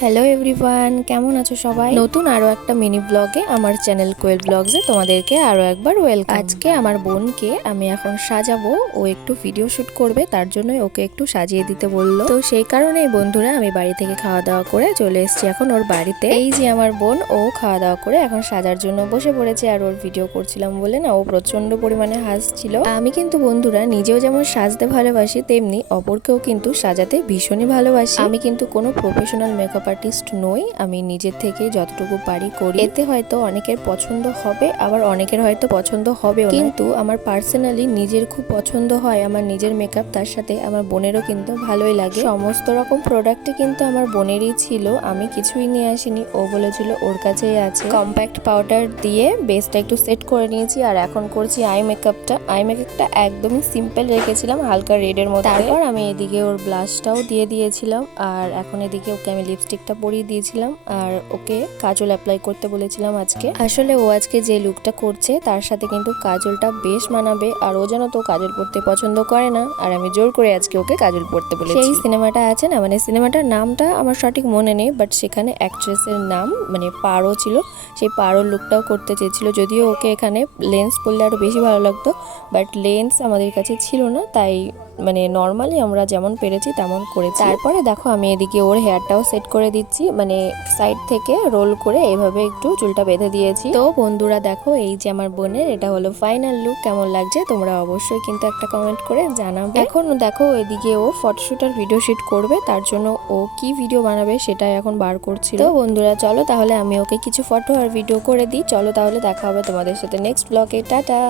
Hello everyone, কেমন আছো সবাই? নতুন আরো একটা মিনি ব্লগে আমার চ্যানেল কোয়েল ব্লগসে তোমাদেরকে আরো একবার ওয়েলকাম। আজকে আমার বোনকে আমি এখন সাজাবো, ও একটু ভিডিও শুট করবে, তার জন্য ওকে একটু সাজিয়ে দিতে বললো। তো সেই কারণেই বন্ধুরা আমি বাড়ি থেকে খাওয়া দাওয়া করে চলে এসেছি এখন ওর বাড়িতে। এই যে আমার বোন, ও খাওয়া দাওয়া করে এখন সাজার জন্য বসে পড়েছে। আর ওর ভিডিও করছিলাম বলে না, ও প্রচন্ড পরিমাণে হাসছিল। আমি কিন্তু বন্ধুরা নিজেও যেমন সাজতে ভালোবাসি, তেমনি অপরকেও কিন্তু সাজাতে ভীষণই ভালোবাসি। আমি কিন্তু কোনো প্রফেশনাল মেকআপ আর্টিস্ট নই, আমি নিজের থেকে যতটুকু পারি করি। এতে হয়তো অনেকের পছন্দ হবে, আবার অনেকের হয়তো পছন্দ হবেও না, কিন্তু আমার পার্সোনালি নিজের খুব পছন্দ হয় আমার নিজের মেকআপ, তার সাথে আমার বোনেরও কিন্তু ভালোই লাগে। সমস্ত রকম প্রোডাক্টই কিন্তু আমার বোনেরই ছিল, আমি কিছুই নিয়ে আসিনি, ও বলেছিল ওর কাছেই আছে। কম্প্যাক্ট পাউডার দিয়ে বেসটা একটু সেট করে নিয়েছি, আর এখন করছি আই মেকআপটা একদমই সিম্পল রেখেছিলাম, হালকা রেডের মধ্যে। তারপর আমি এদিকে ওর ব্লাশটাও দিয়ে দিয়েছিলাম, আর এখন এদিকে ওকে আমি লিপস্টিকটা পরিয়ে দিয়েছিলাম, আর ওকে কাজল অ্যাপ্লাই করতে বলেছিলাম আজকে। আসলে ও আজকে যে লুকটা করছে তার সাথে কিন্তু কাজলটা বেশ মানাবে, আর ও যেন তো কাজল পরতে পছন্দ করে না, আর আমি জোর করে আজকে ওকে কাজল পরতে বলেছি। সেই সিনেমাটা আছে না, মানে সিনেমাটার নামটা আমার সঠিক মনে নেই, বাট সেখানে অ্যাক্ট্রেসের নাম মানে পারো ছিল, সেই পারোর লুকটাও করতে চেয়েছিল। যদিও ওকে এখানে লেন্স পরলে আরো বেশি ভালো লাগতো, বাট লেন্স আমাদের কাছে ছিল না, তাই মানে নর্মালি আমরা যেমন পেরেছি তেমন করেছি। তারপরে দেখো আমি এদিকে ওর হেয়ারটাও সেট করে দিচ্ছি, মানে সাইড থেকে রোল করে এইভাবে একটু চুলটা বেঁধে দিয়েছি। তো বন্ধুরা দেখো, এই যে আমার বোনের এটা হলো ফাইনাল লুক। কেমন লাগছে তোমরা অবশ্যই কিন্তু একটা কমেন্ট করে জানাবে। এখন দেখো এদিকে ও ফটোশুট আর ভিডিও শুট করবে, তার জন্য ও কি ভিডিও বানাবে সেটাই এখন বার করছিল। তো বন্ধুরা চলো তাহলে আমি ওকে কিছু ফটো আর ভিডিও করে দিই। চলো তাহলে দেখা হবে তোমাদের সাথে নেক্সট ব্লগে। টাটা।